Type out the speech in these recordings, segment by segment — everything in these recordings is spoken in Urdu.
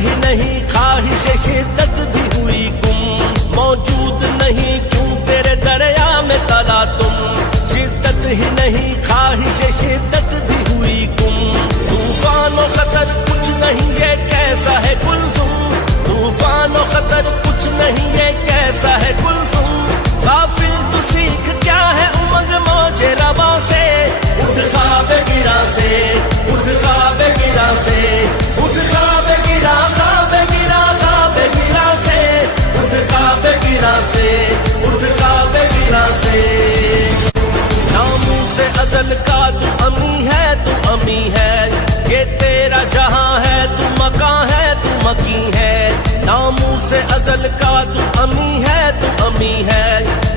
ہی نہیں خواہش شدت بھی ہوئی گم، موجود نہیں کیوں تیرے دریا میں تلا تم، شدت ہی نہیں خواہش شدت بھی ہوئی گم، طوفان و خطر کچھ نہیں یہ کیسا ہے گلزم، طوفان و خطر کچھ نہیں یہ کیسا ہے گلزم، غافل تو سیکھ کیا ہے امنگ موج رواں سے، اٹھ خواب گرا سے، اٹھ خواب گرا سے، اٹھ خواب گرا، خواب گرا، خواب گرا سے، اٹھ خواب گرا سے، اٹھ خواب گرا سے، ناموں سے ازل کا تو امی ہے، تو امی ہے، یہ تیرا جہاں ہے، تو مکان ہے، تو مکی ہے، ناموں سے ازل کا تو امی ہے، تو امی ہے،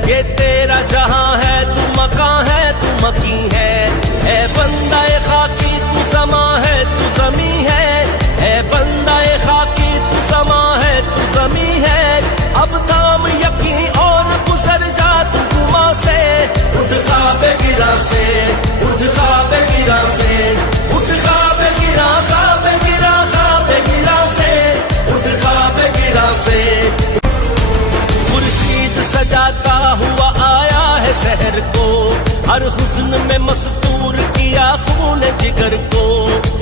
یہ تیرا جہاں ہے، تو مکان ہے، تو مکی ہے، اے بندہ خاکی تو زماں ہے، تو زمیں ہے، اے بندہ خاکی تو زماں ہے، تو زمیں ہے، اب تھام یقین اور گزر جا تو گما سے، اٹھ خواب گرا سے، اٹھ خواب گرا سے، اٹھ خواب گرا، خواب گرا، خواب گرا سے، اٹھ خواب گرا سے، خورشید سجاتا ہوا آیا ہے سحر کو، ہر حسن میں مستور کیا خون جگر کو،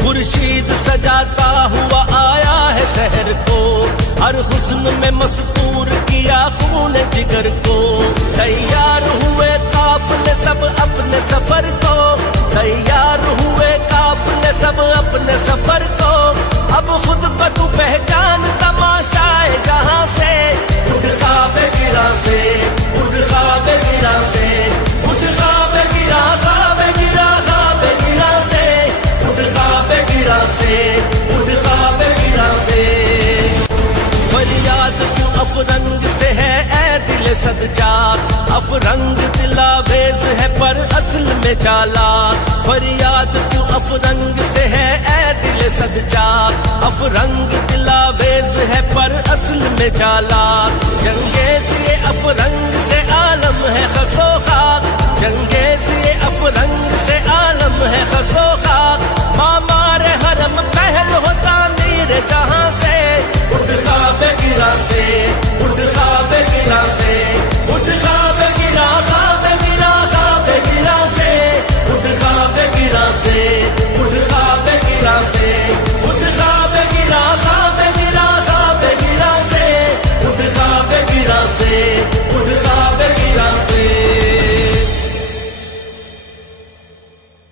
خورشید سجاتا ہوا آیا ہے سحر کو، ہر حسن میں مستور کیا خون جگر کو، تیار ہوئے قافلے سب اپنے سفر کو، تیار ہوئے قافلے سب اپنے سفر کو، اب خود کو تو پہچان تماشائے جہاں سے، اٹھ خواب گرا سے، اٹھ خواب گرا سے، اٹھ خواب گرا، خواب گرا، خواب گرا سے، اٹھ خواب گرا سے، اٹھ خواب گرا سے، فریاد کیوں افرنگ سے ہے اے دل سدجاد، افرنگ دلاویز ہے پر اصل میں چالاک، فریاد کیوں افرنگ سے ہے اے دل سدجاد، افرنگ دلاویز ہے پر اصل میں چالاک، جنگیز یہ افرنگ سے عالم ہے خس و خاک، جنگیز یہ